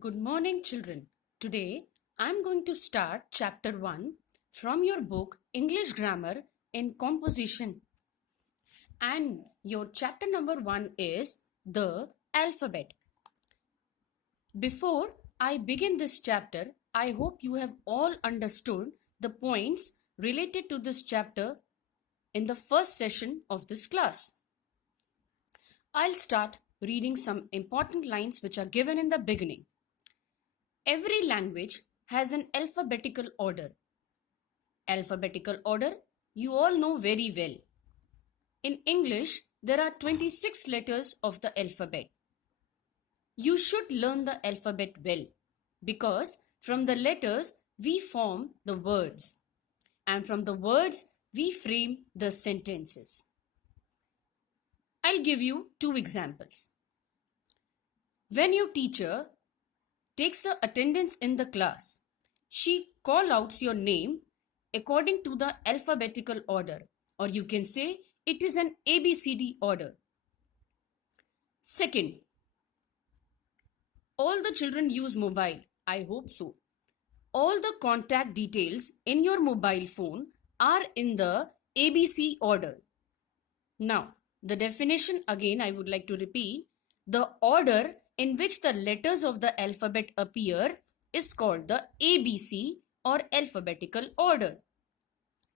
Good morning, children. Today I'm going to start chapter 1 from your book English Grammar in Composition. And your chapter number 1 is the alphabet. Before I begin this chapter, I hope you have all understood the points related to this chapter in the first session of this class. I'll start reading some important lines which are given in the beginning. Every language has an alphabetical order. Alphabetical order, you all know very well. In English, there are 26 letters of the alphabet. You should learn the alphabet well because from the letters we form the words and from the words we frame the sentences. I'll give you two examples. When your teacher takes the attendance in the class, she calls out your name according to the alphabetical order, or you can say it is an ABCD order. Second, all the children use mobile. I hope so. All the contact details in your mobile phone are in the ABC order. Now, the definition again I would like to repeat. The order in which the letters of the alphabet appear is called the ABC or alphabetical order.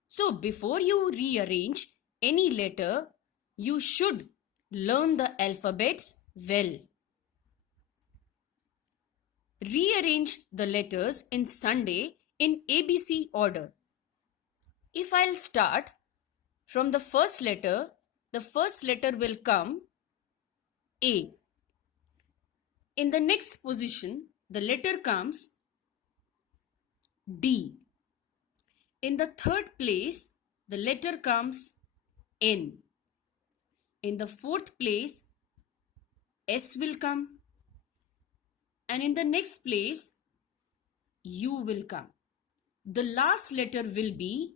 So before you rearrange any letter, you should learn the alphabets well. Rearrange the letters in Sunday in ABC order. If I'll start from the first letter will come A. In the next position, the letter comes D. In the third place, the letter comes N. In the fourth place, S will come. And in the next place, U will come. The last letter will be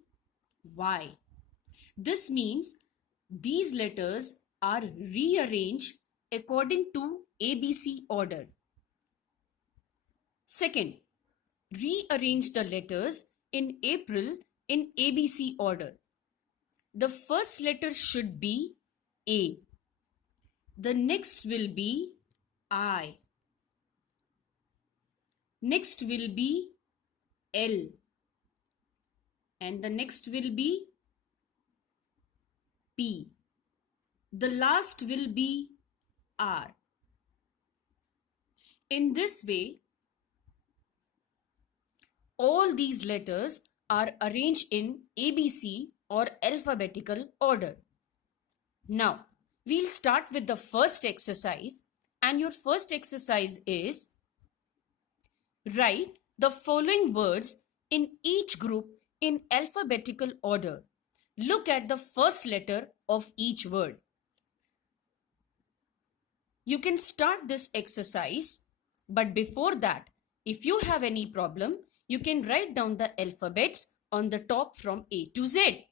Y. This means these letters are rearranged according to ABC order. Second, rearrange the letters in April in ABC order. The first letter should be A. The next will be I. Next will be L. And the next will be P. The last will be R. In this way, all these letters are arranged in ABC or alphabetical order. Now, we'll start with the first exercise, and your first exercise is write the following words in each group in alphabetical order. Look at the first letter of each word. You can start this exercise, but before that, if you have any problem, you can write down the alphabets on the top from A to Z.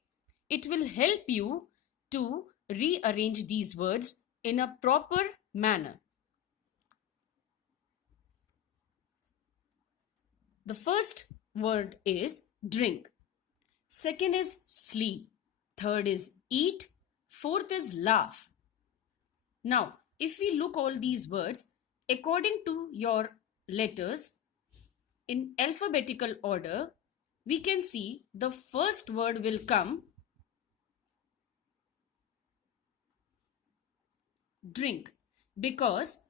It will help you to rearrange these words in a proper manner. The first word is drink. Second is sleep. Third is eat. Fourth is laugh. Now, if we look all these words according to your letters in alphabetical order, we can see the first word will come drink because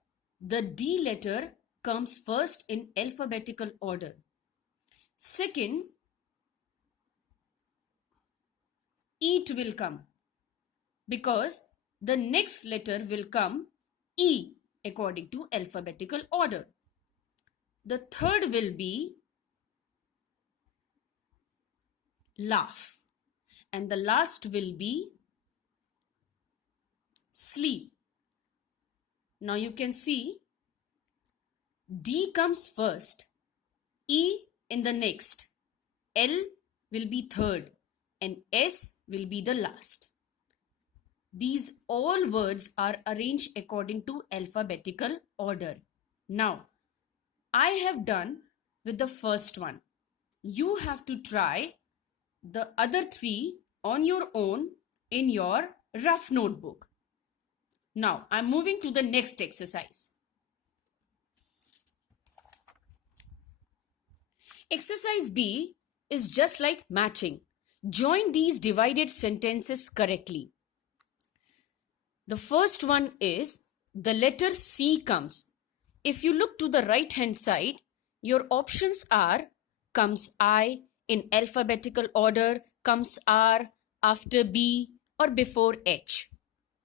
the D letter comes first in alphabetical order. Second, eat will come because the next letter will come E according to alphabetical order. The third will be laugh and the last will be sleep. Now you can see D comes first, E in the next, L will be third and S will be the last. These all words are arranged according to alphabetical order. Now, I have done with the first one. You have to try the other three on your own in your rough notebook. Now, I'm moving to the next exercise. Exercise B is just like matching. Join these divided sentences correctly. The first one is the letter C comes. If you look to the right hand side, your options are comes I, in alphabetical order, comes R, after B, or before H.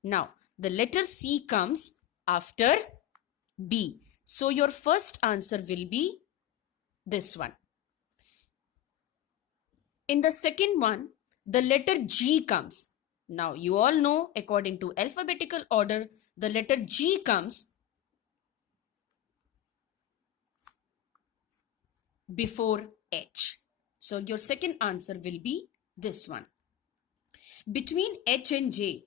Now, the letter C comes after B. So, your first answer will be this one. In the second one, the letter G comes. Now, you all know, according to alphabetical order, the letter G comes before H. So, your second answer will be this one. Between H and J,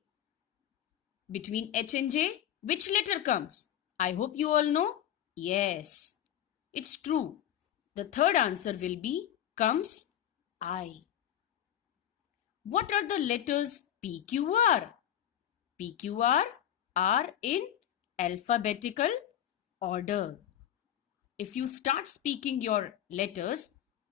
which letter comes? I hope you all know. Yes, it's true. The third answer will be comes I. What are the letters PQR? PQR are in alphabetical order. If you start speaking your letters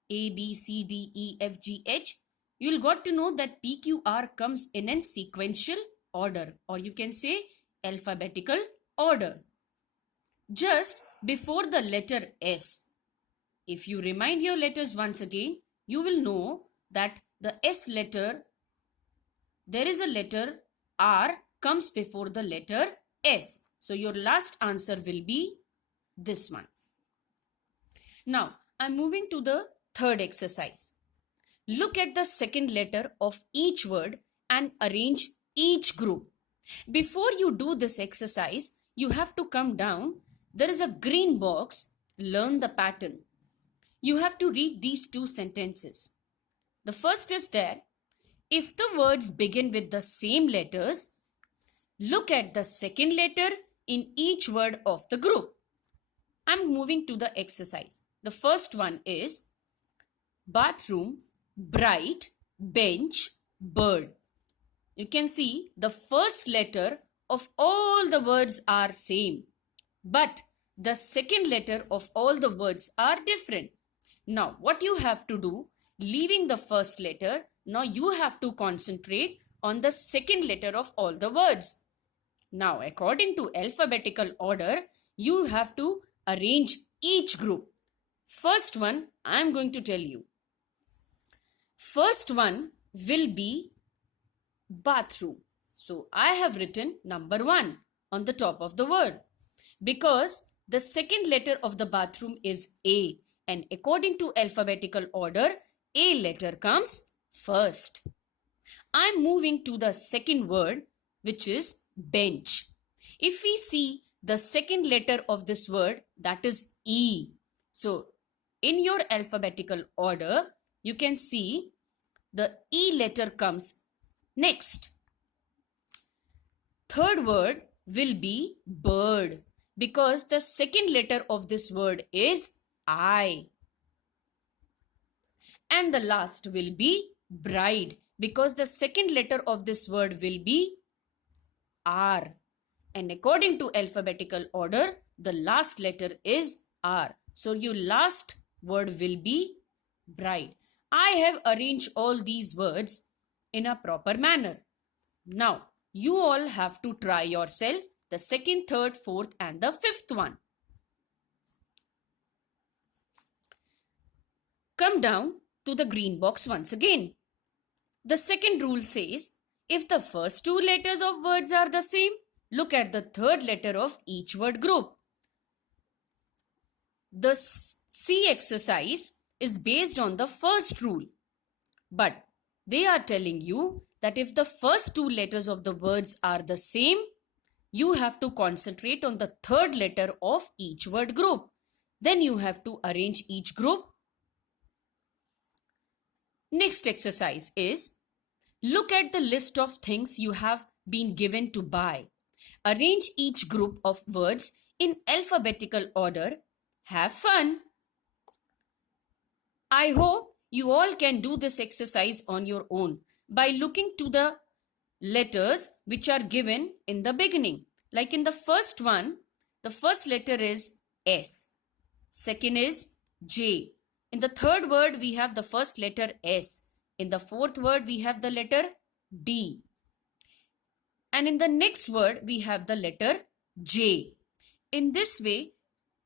A, B, C, D, E, F, G, H, you'll got to know that PQR comes in a sequential order, or you can say alphabetical order. Just before the letter S, if you remind your letters once again, you will know that the S letter, there is a letter R comes before the letter S. So your last answer will be this one. Now, I'm moving to the third exercise. Look at the second letter of each word and arrange each group. Before you do this exercise, you have to come down. There is a green box, learn the pattern. You have to read these two sentences. The first is that if the words begin with the same letters, look at the second letter in each word of the group. I'm moving to the exercise. The first one is bathroom, bright, bench, bird. You can see the first letter of all the words are same, but the second letter of all the words are different. Now, what you have to do, leaving the first letter, now you have to concentrate on the second letter of all the words. Now, according to alphabetical order, you have to arrange each group. First one, I am going to tell you. First one will be bathroom. So, I have written number 1 on the top of the word because the second letter of the bathroom is A, and according to alphabetical order, A letter comes first. I am moving to the second word, which is bench. If we see the second letter of this word, that is E. So, in your alphabetical order, you can see the E letter comes next. Third word will be bird because the second letter of this word is I. And the last will be bride because the second letter of this word will be R. And according to alphabetical order, the last letter is R. So your last word will be bride. I have arranged all these words in a proper manner. Now, you all have to try yourself the second, third, fourth and the fifth one. Come down to the green box once again. The second rule says, if the first two letters of words are the same, look at the third letter of each word group. The C exercise is based on the first rule, but they are telling you that if the first two letters of the words are the same, you have to concentrate on the third letter of each word group. Then you have to arrange each group. Next exercise is, look at the list of things you have been given to buy. Arrange each group of words in alphabetical order have fun. I hope you all can do this exercise on your own by looking to the letters which are given in the beginning. Like in the first one, the first letter is S. Second is J. In the third word, we have the first letter S. In the fourth word, we have the letter D. And in the next word, we have the letter J. In this way,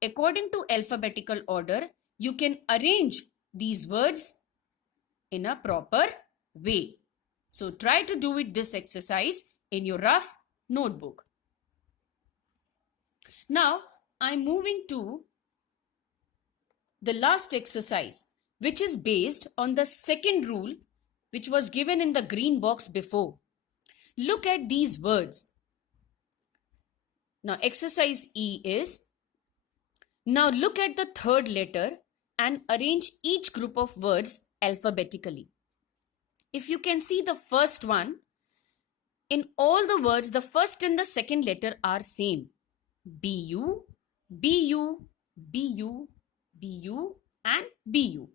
according to alphabetical order, you can arrange these words in a proper way. So try to do this exercise in your rough notebook. Now, I'm moving to the last exercise, which is based on the second rule, which was given in the green box before. Look at these words. Now, exercise E is, now look at the third letter and arrange each group of words alphabetically. If you can see the first one, in all the words, the first and the second letter are same. BU, BU, BU, BU and BU.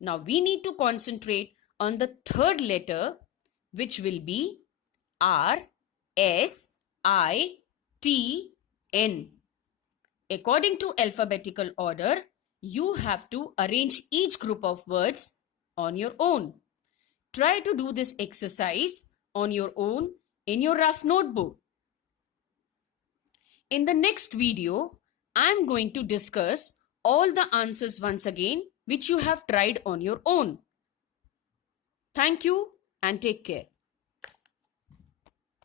Now we need to concentrate on the third letter, which will be R, S, I, T, N. According to alphabetical order, you have to arrange each group of words on your own. Try to do this exercise on your own in your rough notebook. In the next video, I am going to discuss all the answers once again, which you have tried on your own. Thank you and take care.